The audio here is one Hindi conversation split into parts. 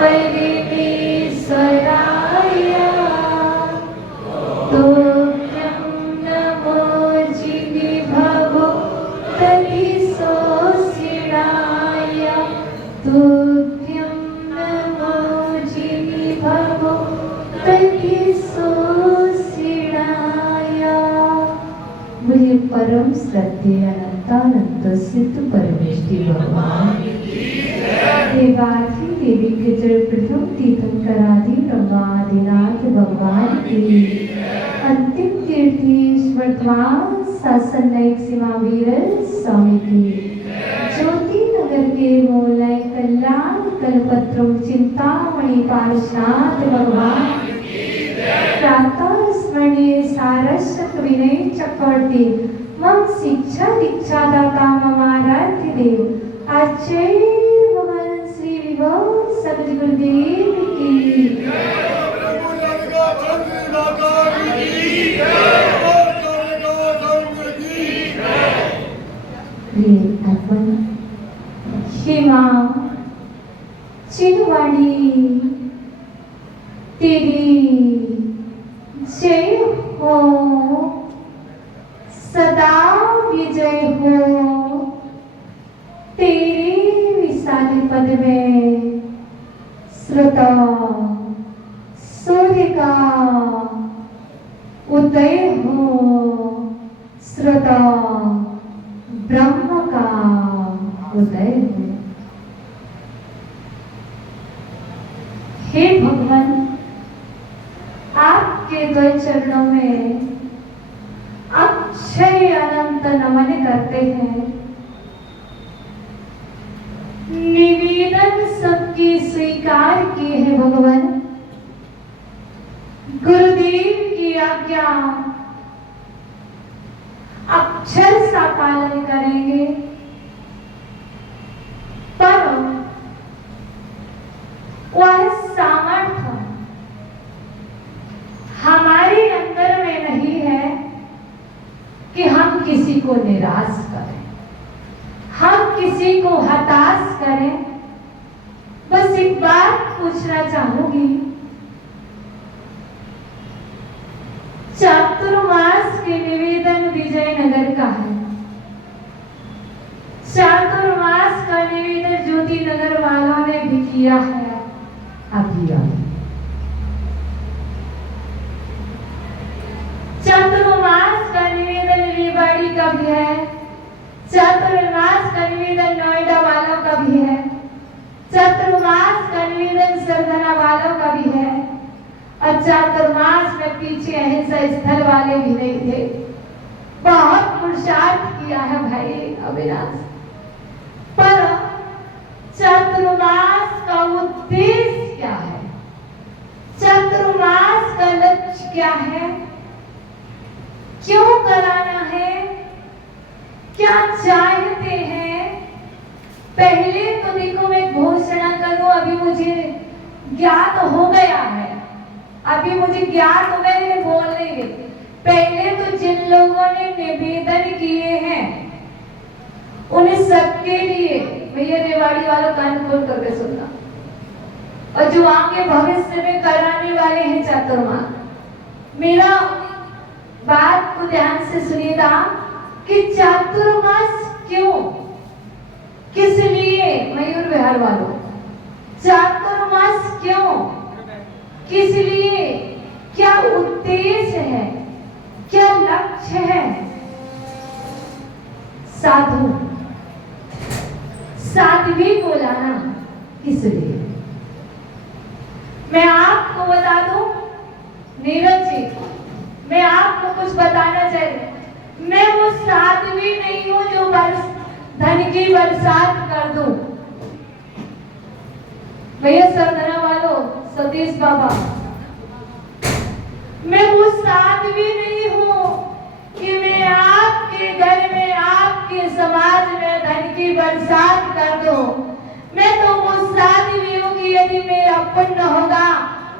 परमेश्वराय तुभ्यं नमो जिह्वभो तदिशोषिणाय तुभ्यं नमो जिह्वभो तदिशोषिणाय। मुझे परम श्रद्धेय अनंतानंत सिद्ध परमेष्टि भगवान देवाधि देवी के जड़ प्रथम तीर्थंकरादि ब्रह्मादिनाथ भगवान की अंतिम तीर्थीश्वर शासन नायक सीमावीर स्वामी की ज्योति नगर के मूलय कल्याण कलपत्रम चिंतामणि पार्श्वनाथ भगवान प्रातः स्मरणीय सारस्वत विनय चक्रवर्ती मम शिक्षा दीक्षा दाता ममाराध्य देव आचार्य भगवान श्री विभव सदगुरुदेव की अर्पण। हे मां चिन्हवाणी तेरी जय हो, सदा विजय हो। तेरे विशाल पद में श्रोता सूर्य का उदय हो, श्रोता ब्रह्म का उदय हो। हे भगवान, आपके दो चरणों में अक्षय अनंत नमन करते हैं। निवेदन सबकी स्वीकार की है भगवान। गुरुदेव की आज्ञा अक्षर सा पालन करेंगे, पर वह सामर्थ्य हमारे अंदर में नहीं है कि हम किसी को निराश करें, हम किसी को हताश करें। बस एक बात पूछना चाहूंगी, चातुर्मास के निवेदन विजयनगर का है, चातुर्मास का निवेदन ज्योति नगर वालों ने भी किया है। अभी चातुर्मास का निवेदन रेवाड़ी का भी है, चातुर्मास का निवेदन नोएडा वालों का भी है, चातुर्मास का निवेदन सरदना वालों का भी है, और चातुर्मास में पीछे अहिंसा स्थल वाले भी नहीं थे। बहुत पुरुषार्थ किया है भाई अविनाश, पर चातुर्मास का उद्देश्य क्या है, चातुर्मास का लक्ष्य क्या है, क्यों कराना है, क्या चाहते हैं। पहले तो देखो मैं घोषणा करूं, अभी मुझे ज्ञात हो गया है, अभी मुझे ज्ञात हो गया, मैं बोल नहीं रही। पहले तो जिन लोगों ने निवेदन किए हैं उन्हें सबके लिए भैया रेवाड़ी वाला कान खोल करके सुनना, और जो आगे भविष्य में कराने वाले हैं चातुर्मास, मेरा बात को ध्यान से सुनिएगा कि चातुर्मास क्यों, किस लिए। मयूर विहार वालों, चातुर्मास क्यों, किस लिए, क्या उद्देश्य है, क्या लक्ष्य है। साधु साध्वी को लाना किस लिए, मैं आपको बता दूं नीरज जी, मैं आपको कुछ बताना चाहिए। मैं वो साध्वी नहीं हूं जो धन की बरसात कर दूं। भैया सरदना वालों, सतीश बाबा, मैं वो साध्वी नहीं हूं कि मैं आपके घर में, आपके समाज में धन की बरसात कर दूं। मैं तो वो साध्वी हूं कि यदि मेरा पुण्य होगा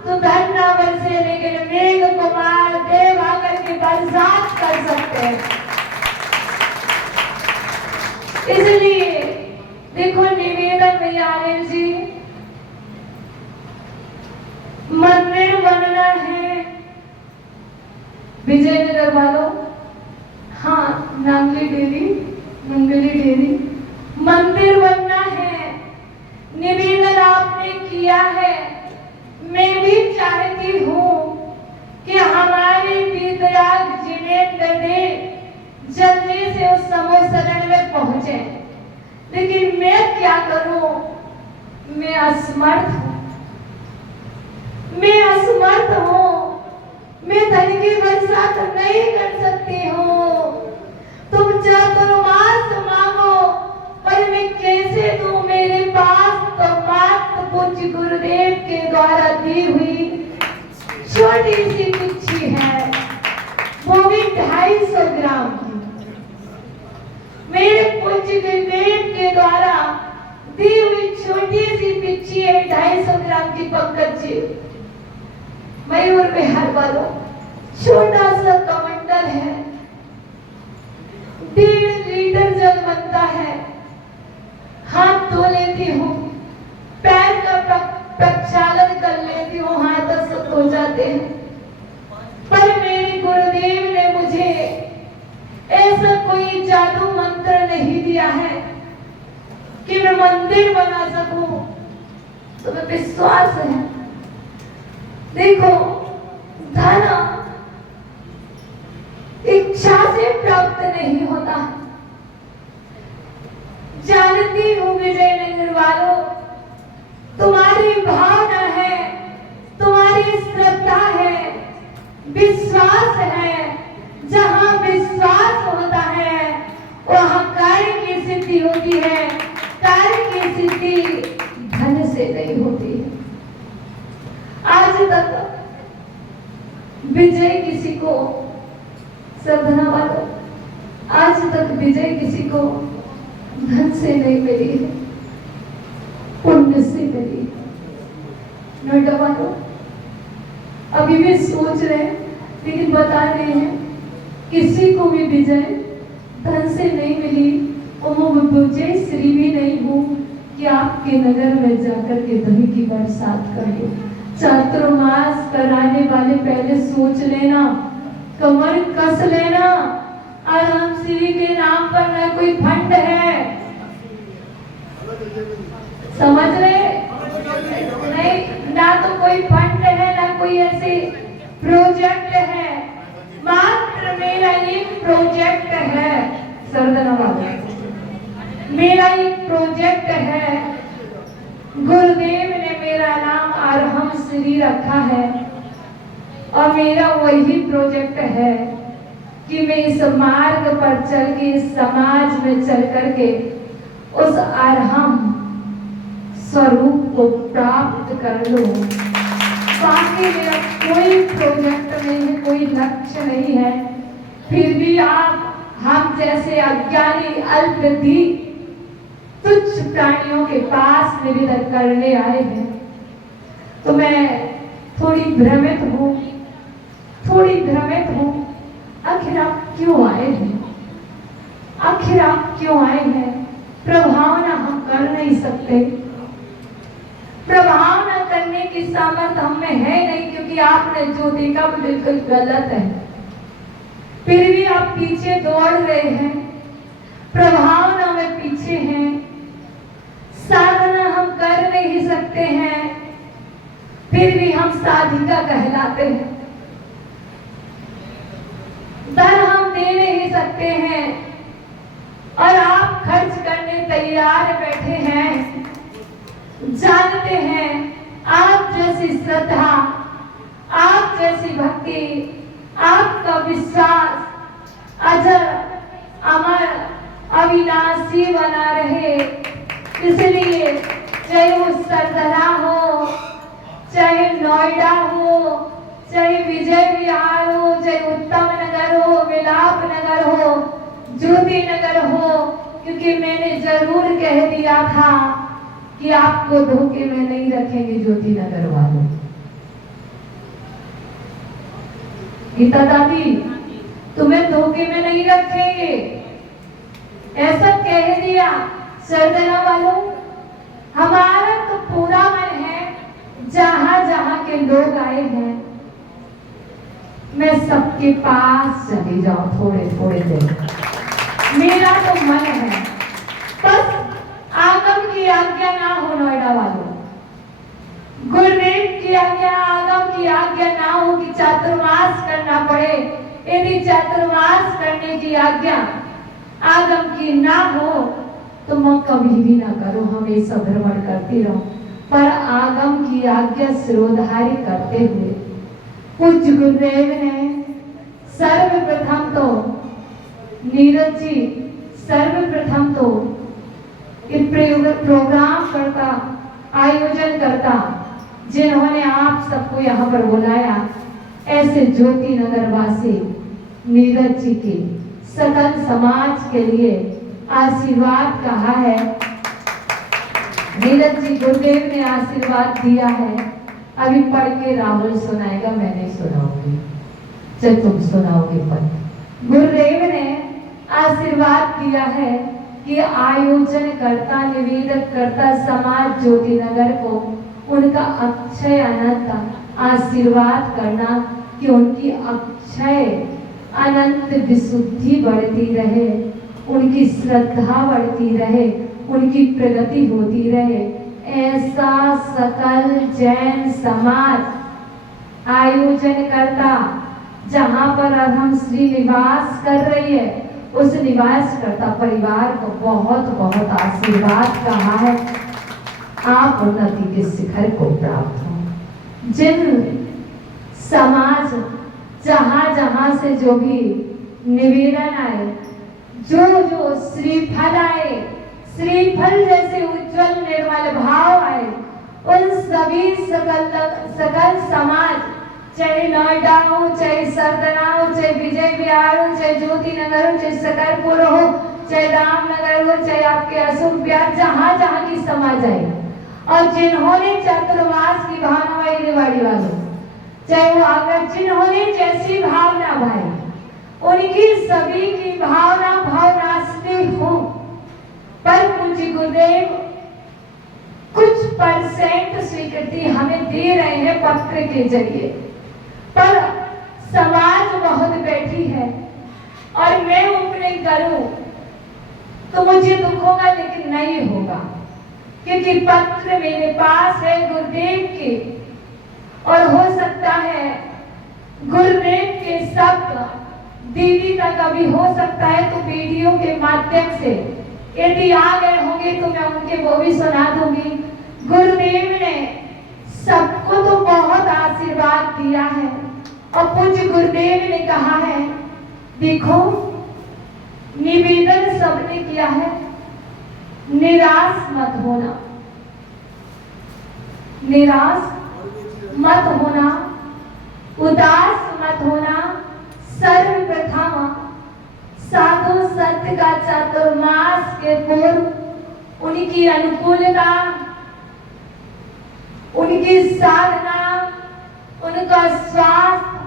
तो धन न बरसे, लेकिन मेघ कुमार देव आकर के बरसात कर सकते हैं। इसलिए देखो निवेदन भैया अनिल जी, विजयनगर वालों, हाँ, नांगली डेरी, मंगली डेरी, मंदिर बनना है, निवेदन आपने किया है। मैं भी चाहती हूँ कि हमारे विधायक जिनेंद्र देव जल्दी से उस समूह सदन में पहुंचे, लेकिन मैं क्या करूं? मैं असमर्थ हूं, मैं असमर्थ हूं, मैं धन की बरसात नहीं कर सकती हूँ। तुम चातुर्मास मांगो, पर मैं कैसे दूं? मेरे पास तो मात्र पूज्य गुरुदेव के द्वारा दी हुई छोटी सी पिच्छी है, वो भी 250 ग्राम की। मेरे पूज्य गुरुदेव के द्वारा दी हुई छोटी सी पिच्छी है, 250 ग्राम की पंकज जी। मयूर विहार वालों, छोटा सा कमंडल है, 1.5 लीटर जल बनता है। हाथ धो लेती हूँ, पैर का प्रक्षालन कर लेती हूँ, हाथ सब धो जाते हैं। पर मेरे गुरुदेव ने मुझे ऐसा कोई जादू मंत्र नहीं दिया है कि मैं मंदिर बना सकूं। तो मैं विश्वास है, देखो, धन इच्छा से प्राप्त नहीं होता। जानती हूँ विजयनगर वालों, तुम्हारी भावना है, तुम्हारी श्रद्धा है, विश्वास है। जहाँ विश्वास होता है वहाँ कार्य की सिद्धि होती है। कार्य की सिद्धि धन से नहीं होती है। आज तक विजय किसी को, साधना वालों, आज तक विजय किसी को धन से नहीं मिली है, पुण्य से मिली है। नोएडा वालों, अभी भी सोच रहे हैं, लेकिन बता रहे हैं, किसी को भी विजय धन से नहीं मिली। और वो विजय श्री भी नहीं हूँ कि आपके नगर में जाकर के धन की बरसात कर दो। चातुर्मास कराने वाले पहले सोच लेना, कमर कस लेना, आराम श्री के नाम पर न कोई फंड है, समझ रहे? नहीं, ना तो कोई फंड है, ना कोई ऐसे प्रोजेक्ट है। मात्र मेरा एक प्रोजेक्ट है, सरदना वाला, मेरा एक प्रोजेक्ट है। गुरुदेव ने मेरा नाम अरहम श्री रखा है और मेरा वही प्रोजेक्ट है कि मैं इस मार्ग पर चल के, इस समाज में चल करके उस अरहम स्वरूप को प्राप्त कर लो। बाकी मेरा कोई प्रोजेक्ट नहीं है, कोई लक्ष्य नहीं है। फिर भी आप हम जैसे अज्ञानी अल्पदी तुच्छ प्राणियों के पास निवेदन करने आए हैं, तो मैं थोड़ी भ्रमित हूँ, थोड़ी भ्रमित हूँ। आखिर आप क्यों आए हैं? आखिर आप क्यों आए हैं? प्रभावना हम कर नहीं सकते, प्रभावना करने की सामर्थ्य हम में है नहीं, क्योंकि आपने जो देखा वो बिल्कुल गलत है। फिर भी आप पीछे दौड़ रहे हैं, प्रभावना में पीछे हैं। साधना हम कर नहीं सकते हैं, फिर भी हम साधिका कहलाते हैं। धन हम दे नहीं सकते हैं और आप खर्च करने तैयार बैठे हैं। जानते हैं, आप जैसी श्रद्धा, आप जैसी भक्ति, आपका विश्वास अजर अमर अविनाशी बना रहे। इसलिए चाहे वो सरदरा हो, चाहे नोएडा हो, चाहे विजय विहार हो, चाहे उत्तम नगर हो, मिलाप नगर हो, ज्योति नगर हो, क्योंकि मैंने जरूर कह दिया था कि आपको धोखे में नहीं रखेंगे ज्योति नगर वालों। गीता दादी, तुम्हें धोखे में नहीं रखेंगे, ऐसा कह दिया। सरदना वालों, हमारा तो पूरा मन है, जहां जहां के लोग आए हैं, मैं सबके पास चली जाऊं थोड़े थोड़े देर। मेरा तो मन है बस आगम की आज्ञा ना हो नोएडा वालों, गुरुदेव की आज्ञा, आगम की आज्ञा ना हो कि चातुर्मास करना पड़े। यदि चातुर्मास करने की आज्ञा आगम की ना हो तो मैं कभी भी ना करूं, हमेशा भ्रमण करती रहूं। पर आगम की आज्ञा सिरोधारी करते हुए पूज्य गुरुदेव ने सर्वप्रथम तो नीरज जी सर्वप्रथम तो प्रोग्राम करता, आयोजन करता, जिन्होंने आप सबको यहाँ पर बुलाया, ऐसे ज्योति नगर वासी नीरज जी की सकल समाज के लिए आशीर्वाद कहा है। नीरज जी गुरुदेव ने आशीर्वाद दिया है, अभी पढ़ के राहुल सुनाएगा, मैं नहीं सुनाऊंगी, जब तुम सुनाओगे पढ़। गुरुदेव ने आशीर्वाद दिया है कि आयोजन करता, निवेदक करता समाज ज्योति नगर को उनका अक्षय अनंत आशीर्वाद करना कि उनकी अक्षय अनंत विशुद्धि बढ़ती रहे, उनकी श्रद्धा बढ़ती रहे, उनकी प्रगति होती रहे, ऐसा सकल जैन समाज आयोजन करता। जहां पर अब हम श्री निवास कर रही है, उस निवास करता परिवार को बहुत बहुत आशीर्वाद कहा है, आप उन्नति के शिखर को प्राप्त हो। जिन समाज जहां जहां से जो भी निवेदन आए, जो जो श्रीफल आए, श्रीफल जैसे उज्जवल निर्मल भाव आए, उन सभी सकल समाज, चाहे नोएडा हो, चाहे सरदना हो, चाहे विजय विहार हो, चाहे ज्योति नगर हो, चाहे सकरपुर हो, चाहे रामनगर हो, चाहे आपके अशोक विहार, जहां जहां की समाज आए और जिन्होंने चातुर्मास की भावना भाई रेवाड़ी वालों, चाहे वो अगर जिन्होंने जैसी भावना भाई, उनकी सभी की भावना भावनास्ती हो। पर पूज्य गुरुदेव कुछ परसेंट स्वीकृति हमें दे रहे हैं पत्र के जरिए, पर समाज बहुत बैठी है और मैं उपने करूं तो मुझे दुख होगा, लेकिन नहीं होगा, क्योंकि पत्र मेरे पास है गुरुदेव के, और हो सकता है गुरुदेव के शब्द दीदी तक अभी हो सकता है तो वीडियो के माध्यम से यदि आ गए होंगे तो मैं उनके वो भी सुना दूंगी। गुरुदेव ने सबको तो बहुत आशीर्वाद दिया है और पूज्य गुरुदेव ने कहा है, देखो निवेदन सबने किया है, निराश मत होना, निराश मत होना, उदास मत होना। सर्वप्रथम साधु संत का चातुर्मास के पूर्व उनकी अनुकूलता, उनकी साधना, उनका स्वास्थ्य,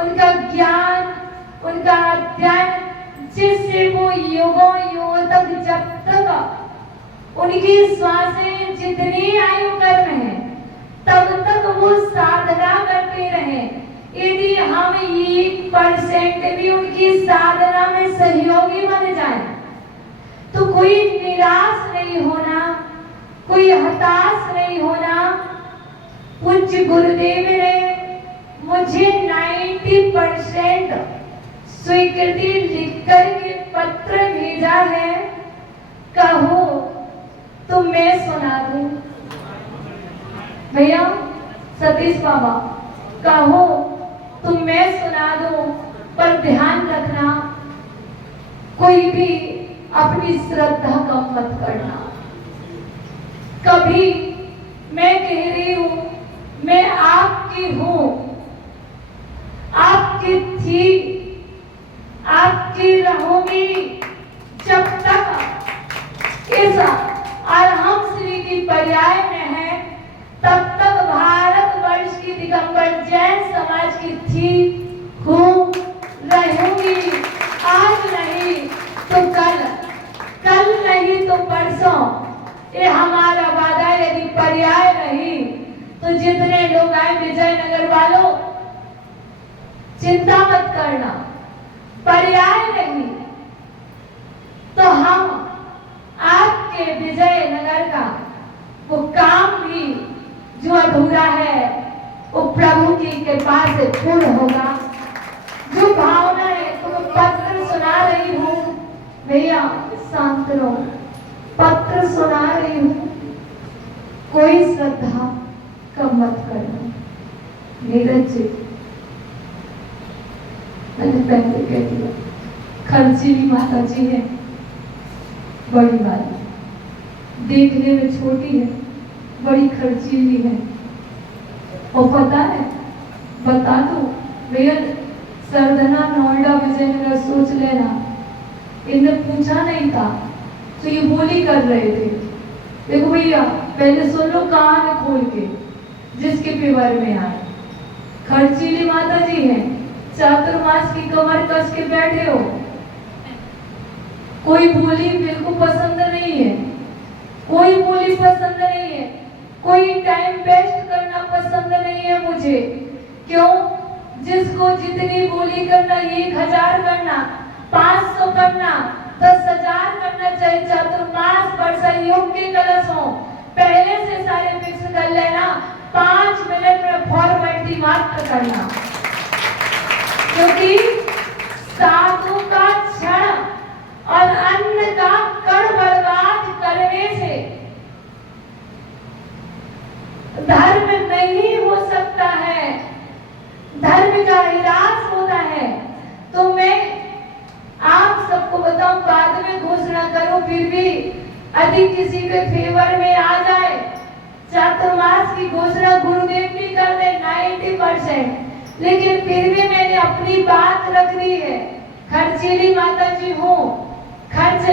उनका ज्ञान, उनका अध्ययन, जिससे वो युगों युगों तक, जब तक उनकी श्वासें जितनी आयु कर रहे हैं तब तक वो साधना करते रहे। यदि हम 1% भी उनकी साधना में सहयोगी बन जाए तो कोई निराश नहीं होना, कोई हताश नहीं होना। पूज्य गुरुदेव ने मुझे 90% स्वीकृति लिखकर के पत्र भेजा है, कहो तो मैं सुना दूं। भैया सतीश बाबा, कहो तो मैं सुना दूं, पर ध्यान रखना कोई भी अपनी श्रद्धा कम मत करना। कभी मैं कह रही हूं मैं आपकी हूं, आपकी थी, आपकी रहूंगी जब तक इस अरहम श्री की पर्याय में है, तब तक भारतवर्ष की दिगंबर जैन समाज की थी, हूं, रहूंगी। आज नहीं तो कल, कल नहीं तो परसों, ये हमारा वादा। यदि पर्याय रही तो जितने लोग आए विजयनगर वालों, चिंता मत करना, पर्याय नहीं तो हम आपके विजयनगर का वो काम भी जो अधूरा है वो प्रभु की कृपा से पूर्ण होगा। जो भावना है तो मैं पत्र सुना रही हूँ, भैया शांत रहो, पत्र सुना रही हूँ, कोई श्रद्धा कम मत करना। नीरज जी, मैंने पहले कह दिया, खर्चीली माता जी है, बड़ी वाली, देखने में छोटी है, बड़ी खर्चीली है। और पता है, बता दो भैया, सरदना नोएडा विजयनगर सोच लेना, इनने पूछा नहीं था तो ये बोली कर रहे थे। देखो भैया, पहले सुन लो कान खोल के, जिसके पेवर में आए। खर्चीली माता जी हैं, चातुर्मास की कमर कस के बैठे हो, कोई बोली बिल्कुल पसंद नहीं है, कोई बोली पसंद नहीं है, कोई टाइम वेस्ट करना पसंद नहीं है मुझे। क्यों? जिसको जितनी बोली करना, 1000 करना, 500 करना, 10,000 करना, चाहे चातुर्मास वर्षा योग के कलश हो, पहले से सारे फिक्स कर लेना, 5 मिनट में फॉर्मेलिटी मात्र करना। क्योंकि साधु का क्षण और अन्न का कण बर्बाद करने से धर्म नहीं हो सकता है, धर्म का ह्रास होता है। तो मैं आप सबको बताऊं, बाद में घोषणा करूं, फिर भी अधिक किसी के फेवर में आ जाए, चातुर्मास की घोषणा गुरुदेव भी कर दे 90%, लेकिन फिर भी मैंने अपनी बात रख दी है। खर्चीली माता जी हूँ, खर्च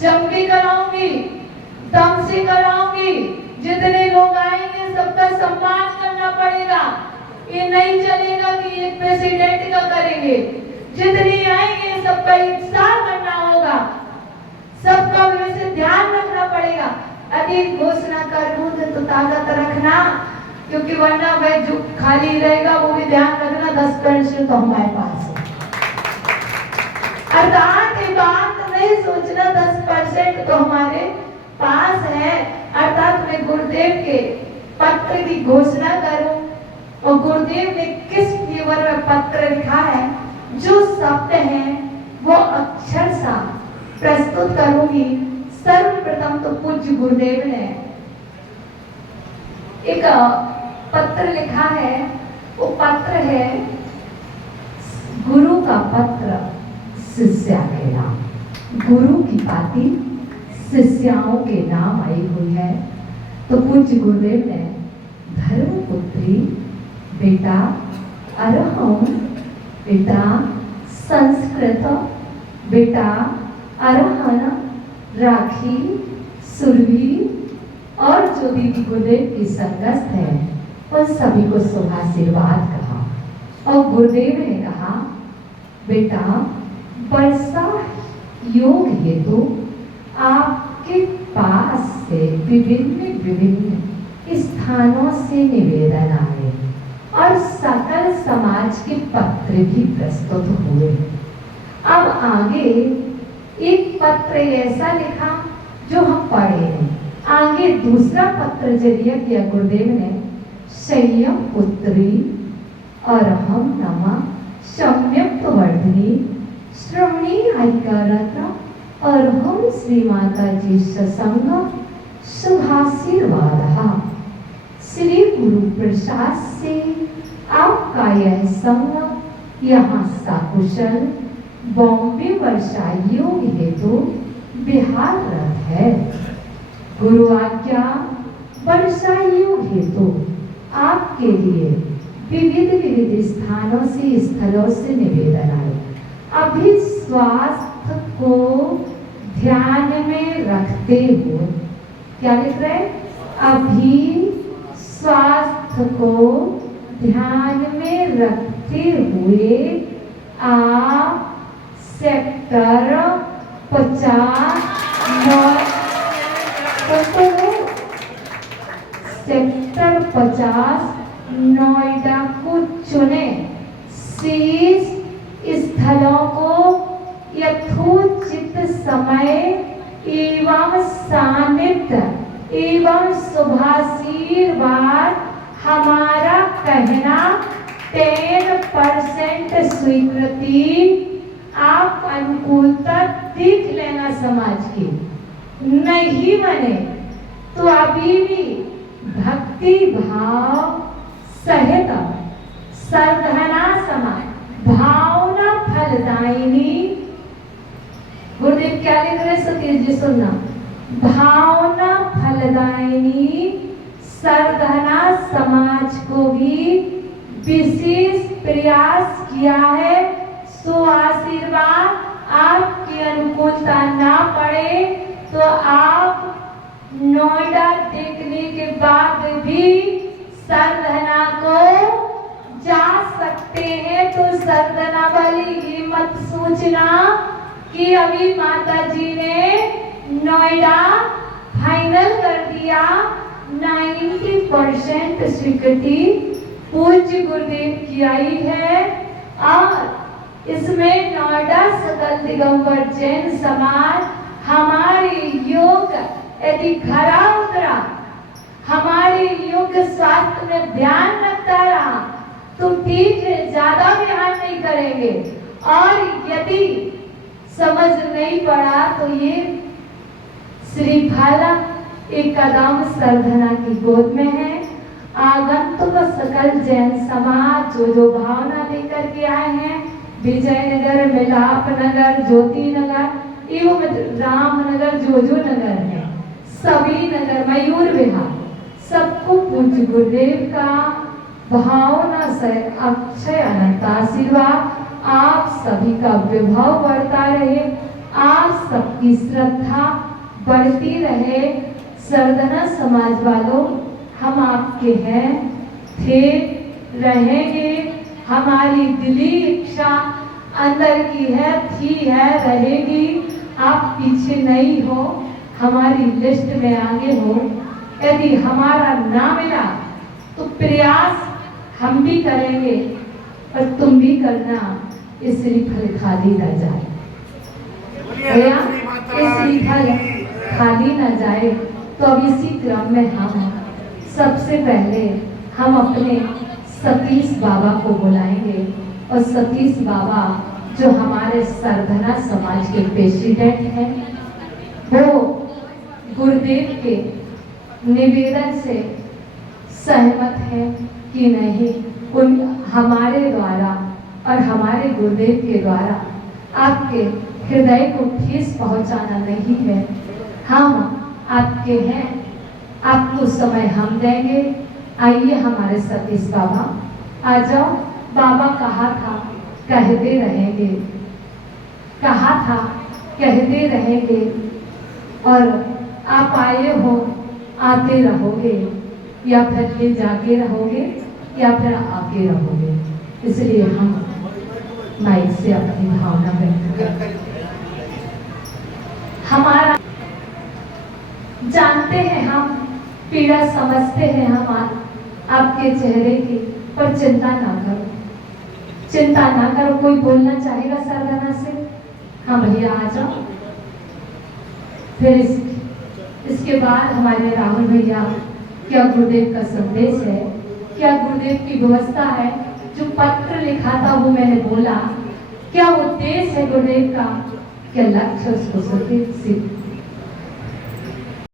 जम के कराऊंगी, दम से कराऊंगी, जितने लोग आएंगे सबका सम्मान करना पड़ेगा। ये नहीं चलेगा कि एक प्रेसिडेंट का करेंगे, जितने आएंगे सबका इंतजार करना होगा, सबका वैसे ध्यान रखना पड़ेगा। अधिक घोषणा कर दूं तो ताकत रखना, क्योंकि वरना वह जो खाली रहेगा वो भी ध्यान रखना, 10% तो हमारे पास है। अर्थात ये बात नहीं सोचना 10% तो हमारे पास है। अर्थात मैं गुरुदेव के पत्र की घोषणा करूं, और गुरुदेव ने किस फेवर में पत्र लिखा है, जो शब्द हैं वो अक्षर सा प्रस्तुत करूंगी। सर्वप्रथम तो पूज्य गुरुदेव ने एक पत्र लिखा है, वो पत्र है गुरु का पत्र शिष्या के नाम। गुरु की पाती शिष्याओं के नाम आई हुई है। तो पूज्य गुरुदेव ने धर्मपुत्री बेटा अरहम, बेटा संस्कृत, बेटा अरहन, राखी, सुरभि और जो दीदी गुरुदेव की संगत है उन सभी को शुभाशीर्वाद कहा। और गुरुदेव ने कहा, बेटा वर्षा योग हेतु आपके पास से विभिन्न स्थानों से निवेदन आए और सकल समाज के पत्र भी प्रस्तुत हुए। अब आगे एक पत्र ऐसा लिखा जो हम पढ़े हैं। आगे दूसरा पत्र जरिए किया गुरुदेव ने, संयम पुत्री अरहम नमा सम्यक्त वर्धिनी श्रवणी आइकारता और हम श्री माता जी ससंग शुभाशीर्वाद। श्री गुरु प्रसाद से आपका यह संग यहाँ सकुशल बॉम्बे वर्षा योग हेतु बिहार रथ है। गुरु आज्ञा वर्षा योग हेतु आपके लिए विविध स्थानों से स्थलों से निवेदन आए। अभी स्वास्थ्य को ध्यान में रखते हुए, क्या लिख रहे हैं? अभी स्वास्थ्य को ध्यान में रखते हुए आप सेक्टर 50 सेक्टर 50 नोएडा को चुने। शीश स्थलों को यथोचित समय एवं सानिध्य एवं शुभाशीर्वाद हमारा कहना 10% स्वीकृति आप अनुकूलता दिख लेना समाज की नहीं बने तो अभी भी भक्ति भाव सहित सरधना समाज भावना फलदायिनी। गुरुदेव क्या लिख रहे सतीश जी सुनना, भावना फलदायिनी सरधना समाज को भी विशेष प्रयास किया है। सो आशीर्वाद आपकी अनुकूलता ना पड़े तो आप नोएडा देखने के बाद भी सरधना को जा सकते हैं। तो सरधना वाली ये मत सोचना कि अभी माता जी ने नोएडा फाइनल कर दिया। 90% स्वीकृति पूज्य गुरुदेव की आई है और इसमें नोएडा सकल दिगंबर जैन समाज हमारे योग यदि खरा उतरा, हमारे योग स्वास्थ्य में ध्यान रखता रहा तो ठीक है, ज्यादा ध्यान नहीं करेंगे। और यदि समझ नहीं पड़ा तो ये श्रीफला एक कदम सरधना की गोद में है। आगंतुक सकल जैन समाज जो भावना लेकर के आए हैं, विजयनगर, मिलाप नगर, ज्योति नगर एवं रामनगर, जो नगर है, सभी नगर, मयूर विहार, सबको पूज्य गुरुदेव का भावना से अक्षय अनंत आशीर्वाद आप सभी का विभव बढ़ता रहे, आप सबकी श्रद्धा बढ़ती रहे। सरधना समाज वालों, हम आपके हैं, थे, रहेंगे। हमारी दिली इच्छा अंदर की है, थी है, रहेगी। आप पीछे नहीं हो, हमारी लिस्ट में आगे हो। यदि हमारा ना मिला तो प्रयास हम भी करेंगे और तुम भी करना, ये श्रीफल खाली न जाए भैया, ये श्रीफल खाली न जाए। तो अब इसी क्रम में हम सबसे पहले हम अपने सतीश बाबा को बुलाएंगे और सतीश बाबा जो हमारे सरधना समाज के प्रेसिडेंट हैं, वो गुरुदेव के निवेदन से सहमत है कि नहीं, उन हमारे द्वारा और हमारे गुरुदेव के द्वारा आपके हृदय को ठेस पहुंचाना नहीं है। हम आपके हैं, आपको समय हम देंगे। आइए हमारे सतीश बाबा, आ जाओ। बाबा कहा था कहते रहेंगे, कहा था कहते रहेंगे, और आप आए हो, आते रहोगे, या फिर ले जाके रहोगे या फिर आके रहोगे। इसलिए हम माइक से अपनी भावना व्यक्त करते। हमारा जानते हैं, हम पीड़ा समझते हैं हम आपके चेहरे की, पर चिंता ना करो, चिंता ना करो। कोई बोलना चाहेगा सरधना से? हाँ भैया आ जाओ। फिर इसके बाद हमारे राहुल भैया, क्या गुरुदेव का संदेश है, क्या गुरुदेव की व्यवस्था है? जो पत्र लिखा था वो मैंने बोला, क्या उद्देश्य है गुरुदेव का, क्या लक्ष्य, उसको सतीश